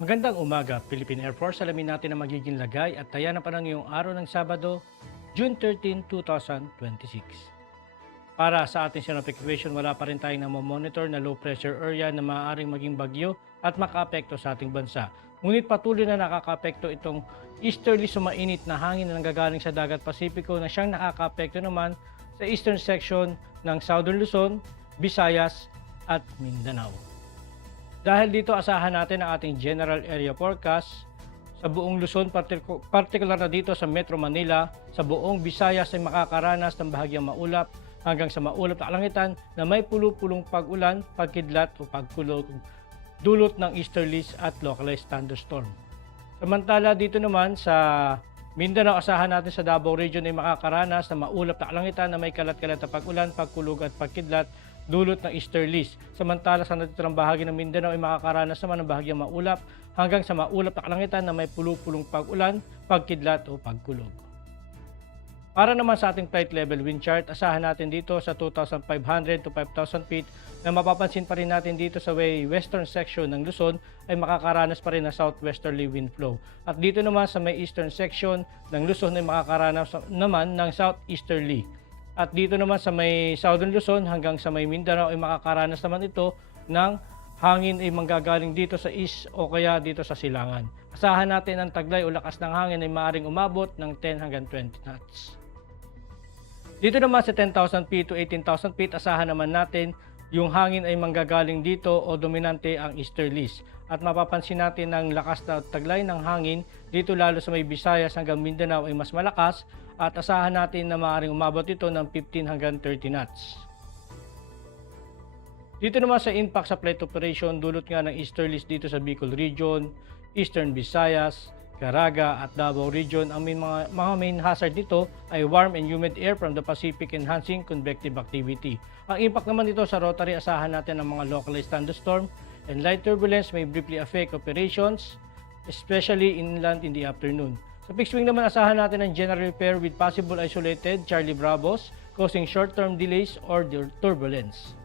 Magandang umaga, Philippine Air Force. Alamin natin ang magiging lagay at taya ng panahon ngayong araw ng Sabado, June 13, 2026. Para sa ating synoptic equation, wala pa rin tayong namomonitor na low pressure area na maaaring maging bagyo at makaapekto sa ating bansa. Ngunit patuloy na nakakaapekto itong easterly sumainit na hangin na nanggagaling sa dagat Pasipiko na siyang nakakaapekto naman sa eastern section ng Southern Luzon, Visayas at Mindanao. Dahil dito, asahan natin ang ating general area forecast sa buong Luzon, partikular na dito sa Metro Manila, sa buong Visayas ay makakaranas ng bahagyang maulap hanggang sa maulap na kalangitan na may pulupulong pag-ulan, pagkidlat o pagkulog, dulot ng easterlies at localized thunderstorm. Samantala dito naman sa Mindanao, asahan natin sa Davao Region ay makakaranas ng maulap na kalangitan na may kalat-kalat na pag-ulan, pagkulog at pagkidlat, dulot ng easterlies. Samantala sa natitirang bahagi ng Mindanao ay makakaranas naman ng bahagyang maulap hanggang sa maulap na kalangitan na may pulupulong pag-ulan, pagkidlat o pagkulog. Para naman sa ating flight level wind chart, asahan natin dito sa 2,500 to 5,000 feet na mapapansin pa rin natin dito sa way western section ng Luzon ay makakaranas pa rin ng southwesterly wind flow. At dito naman sa may eastern section ng Luzon ay makakaranas naman ng southeasterly. At dito naman sa may Southern Luzon hanggang sa may Mindanao ay makakaranas naman ito ng hangin ay manggagaling dito sa east o kaya dito sa silangan. Asahan natin ang taglay o lakas ng hangin ay maaaring umabot ng 10 hanggang 20 knots. Dito naman sa 10,000 feet to 18,000 feet, asahan naman natin yung hangin ay manggagaling dito o dominante ang easterlies. At mapapansin natin ang lakas na taglay ng hangin dito lalo sa may Visayas hanggang Mindanao ay mas malakas at asahan natin na maaaring umabot ito ng 15 hanggang 30 knots. Dito naman sa impact sa flight operation, dulot nga ng easterlies dito sa Bicol Region, Eastern Visayas, Caraga at Davao Region. Ang mga main hazard dito ay warm and humid air from the Pacific enhancing convective activity. Ang impact naman dito sa rotary, asahan natin ang mga localized thunderstorm and light turbulence may briefly affect operations, especially inland in the afternoon. Sa fixed wing naman, asahan natin ang general repair with possible isolated Charlie Bravos causing short-term delays or turbulence.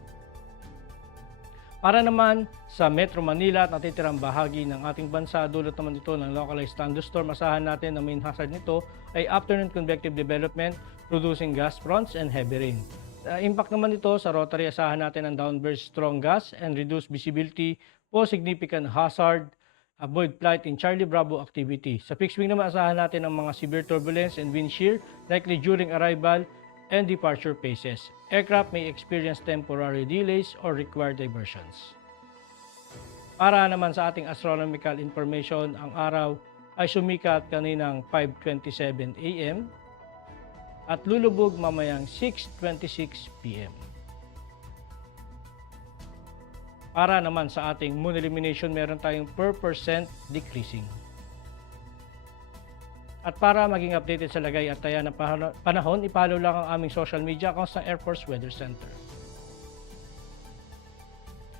Para naman sa Metro Manila at natitirang bahagi ng ating bansa, dulot naman ito ng localized thunderstorm. Asahan natin na main hazard nito ay afternoon convective development producing gas fronts and heavy rain. Impact naman ito sa rotary, asahan natin ang downburst strong gas and reduced visibility, pose significant hazard, avoid flight in Charlie Bravo activity. Sa fixed wing naman, asahan natin ang mga severe turbulence and wind shear likely during arrival and departure phases. Aircraft may experience temporary delays or require diversions. Para naman sa ating astronomical information, ang araw ay sumikat kaninang 5:27 AM at lulubog mamayang 6:26 PM. Para naman sa ating moon illumination, meron tayong per percent decreasing. At para maging updated sa lagay at taya ng panahon, ipollow lang ang aming social media accounts ng Air Force Weather Center.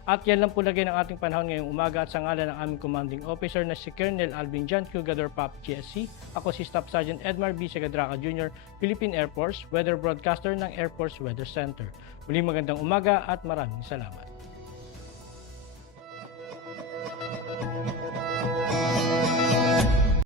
At yan lang po lagay ng ating panahon ngayong umaga at sa ngalan ng aming commanding officer na si Colonel Alvin John Q. Gador Pop GSC, ako si Staff Sergeant Edmar B. Segadraca Jr., Philippine Air Force, Weather Broadcaster ng Air Force Weather Center. Muli magandang umaga at maraming salamat.